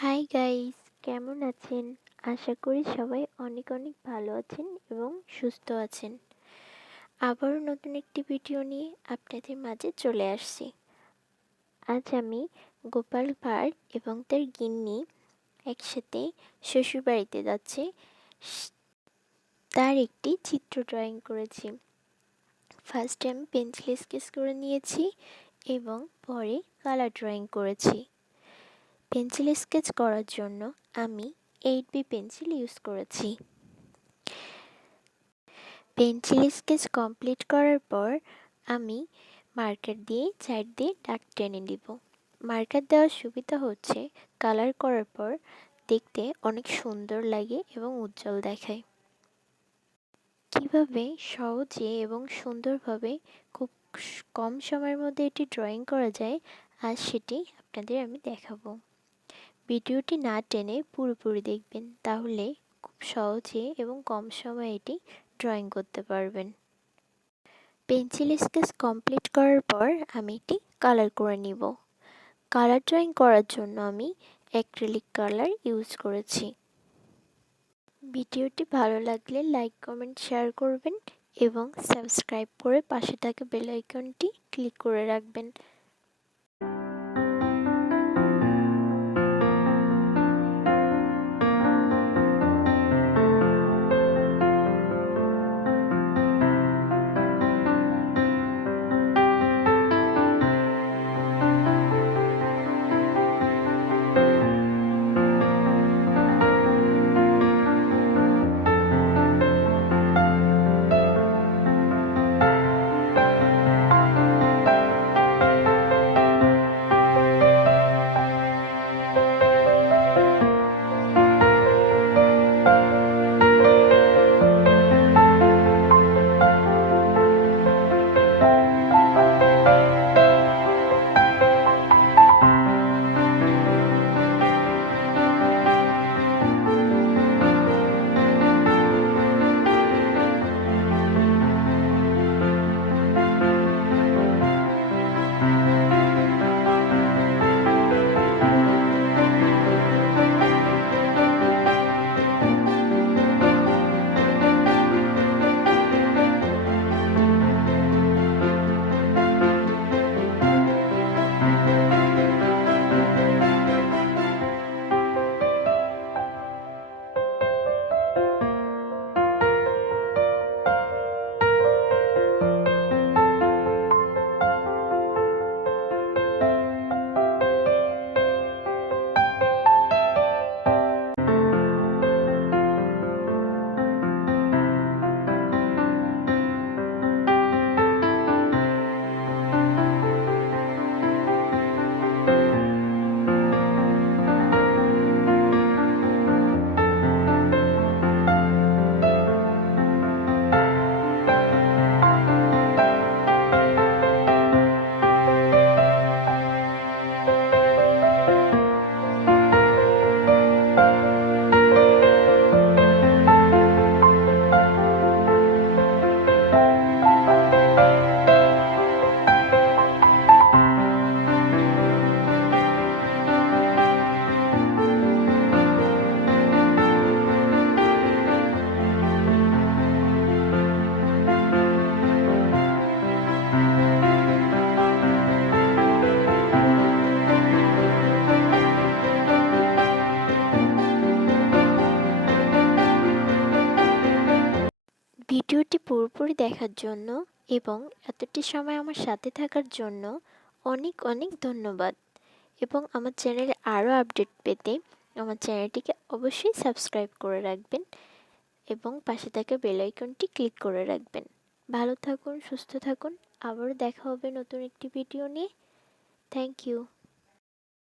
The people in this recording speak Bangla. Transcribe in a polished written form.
হাই গাইস, কেমন আছেন? আশা করি সবাই অনেক অনেক ভালো আছেন এবং সুস্থ আছেন। আবারও নতুন একটি ভিডিও নিয়ে আপনাদের মাঝে চলে আসছি। আজ আমি গোপাল ভাঁড় এবং তার গিন্নি একসাথে শ্বশুরবাড়িতে যাচ্ছে, তার একটি চিত্র ড্রয়িং করেছি। ফার্স্টে আমি পেন্সিল স্কেচ করে নিয়েছি এবং পরে কালার ড্রয়িং করেছি। পেন্সিল স্কেচ করার জন্য আমি 8B পেন্সিল ইউজ করেছি। পেন্সিল স্কেচ কমপ্লিট করার পর আমি মার্কার দিয়ে সাইড দিয়ে দাগ টেনে দিব। মার্কার দেওয়ার সুবিধা হচ্ছে কালার করার পর দেখতে অনেক সুন্দর লাগে এবং উজ্জ্বল দেখায়। কিভাবে সহজে এবং সুন্দরভাবে খুব কম সময়ের মধ্যে এটি ড্রয়িং করা যায় আজ সেটি আপনাদের আমি দেখাবো। ভিডিওটি না টেনে পুরোপুরি দেখবেন, তাহলে খুব সহজে এবং কম সময়ে এটি ড্রয়িং করতে পারবেন। পেন্সিল স্কেচ কমপ্লিট করার পর আমি এটি কালার করে নিব। কালার ড্রয়িং করার জন্য আমি অ্যাক্রিলিক কালার ইউজ করেছি। ভিডিওটি ভালো লাগলে লাইক, কমেন্ট, শেয়ার করবেন এবং সাবস্ক্রাইব করে পাশে থাকা বেল আইকনটি ক্লিক করে রাখবেন। ভিডিওটি পুরোপুরি দেখার জন্য এবং এতটি সময় আমার সাথে থাকার জন্য অনেক অনেক ধন্যবাদ। এবং আমার চ্যানেলে আরও আপডেট পেতে আমার চ্যানেলটিকে অবশ্যই সাবস্ক্রাইব করে রাখবেন এবং পাশে থাকা বেল আইকনটি ক্লিক করে রাখবেন। ভালো থাকুন, সুস্থ থাকুন। আবারও দেখা হবে নতুন একটি ভিডিও নিয়ে। Thank you.